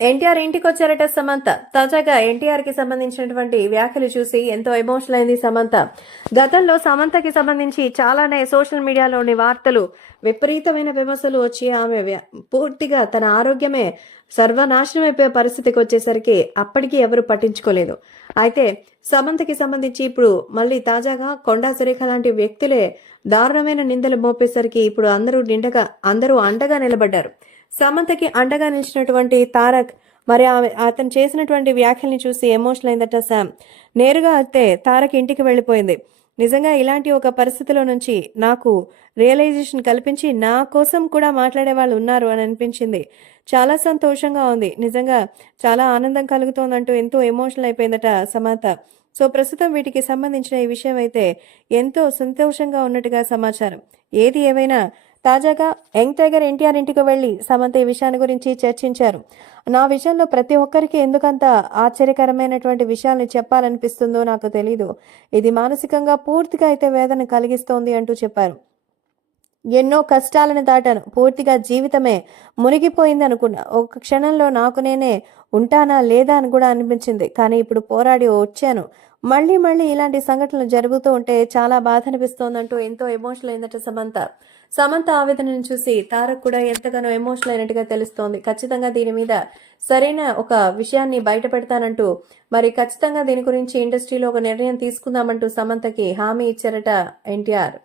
ఎన్టీఆర్ ఇంటికి వచ్చారట సమంత. తాజాగా ఎన్టీఆర్ కి సంబంధించినటువంటి వ్యాఖ్యలు చూసి ఎంతో ఎమోషనల్ అయింది సమంత. గతంలో సమంతకి సంబంధించి చాలానే సోషల్ మీడియాలోని వార్తలు, విపరీతమైన విమర్శలు వచ్చి ఆమె పూర్తిగా తన ఆరోగ్యమే సర్వనాశనం అయిపోయే పరిస్థితికి వచ్చేసరికి అప్పటికి ఎవరు పట్టించుకోలేదు. అయితే సమంతకి సంబంధించి ఇప్పుడు మళ్ళీ తాజాగా కొండా సురేఖ లాంటి వ్యక్తులే దారుణమైన నిందలు మోపేసరికి ఇప్పుడు అందరూ అండగా నిలబడ్డారు. సమంతకి అండగా నిలిచినటువంటి తారక్ మరి అతను చేసినటువంటి వ్యాఖ్యల్ని చూసి ఎమోషనల్ అయిందట శామ్. నేరుగా అయితే తారక్ ఇంటికి వెళ్ళిపోయింది. నిజంగా ఇలాంటి ఒక పరిస్థితిలో నుంచి నాకు రియలైజేషన్ కల్పించి నా కోసం కూడా మాట్లాడే వాళ్ళు ఉన్నారు అని అనిపించింది. చాలా సంతోషంగా ఉంది, నిజంగా చాలా ఆనందం కలుగుతోందంటూ ఎంతో ఎమోషనల్ అయిపోయిందట సమంత. సో ప్రస్తుతం వీటికి సంబంధించిన ఈ విషయం అయితే ఎంతో సంతోషంగా ఉన్నట్టుగా సమాచారం. ఏది ఏవైనా తాజాగా యంగ్ టైగర్ ఎన్టీఆర్ ఇంటికి వెళ్లి సమంత ఈ విషయాన్ని గురించి చర్చించారు. నా విషయంలో ప్రతి ఒక్కరికి ఎందుకంత ఆశ్చర్యకరమైనటువంటి విషయాల్ని చెప్పాలనిపిస్తుందో నాకు తెలీదు. ఇది మానసికంగా పూర్తిగా అయితే వేదన కలిగిస్తోంది అంటూ చెప్పారు. ఎన్నో కష్టాలను దాటాను, పూర్తిగా జీవితమే మునిగిపోయింది అనుకున్నా. ఒక క్షణంలో నాకు నేనే ఉంటానా లేదా అని కూడా అనిపించింది. కానీ ఇప్పుడు పోరాడి వచ్చాను. మళ్ళీ మళ్ళీ ఇలాంటి సంఘటనలు జరుగుతూ ఉంటే చాలా బాధ అనిపిస్తోందంటూ ఎంతో ఎమోషనల్ అయిందట సమంత. సమంత ఆవేదనను చూసి తారక్ కూడా ఎంతగానో ఎమోషనల్ అయినట్టుగా తెలుస్తోంది. ఖచ్చితంగా దీని మీద సరైన ఒక విషయాన్ని బయట పెడతానంటూ మరి ఖచ్చితంగా దీని గురించి ఇండస్ట్రీలో ఒక నిర్ణయం తీసుకుందామంటూ సమంతకి హామీ ఇచ్చారట ఎన్టీఆర్.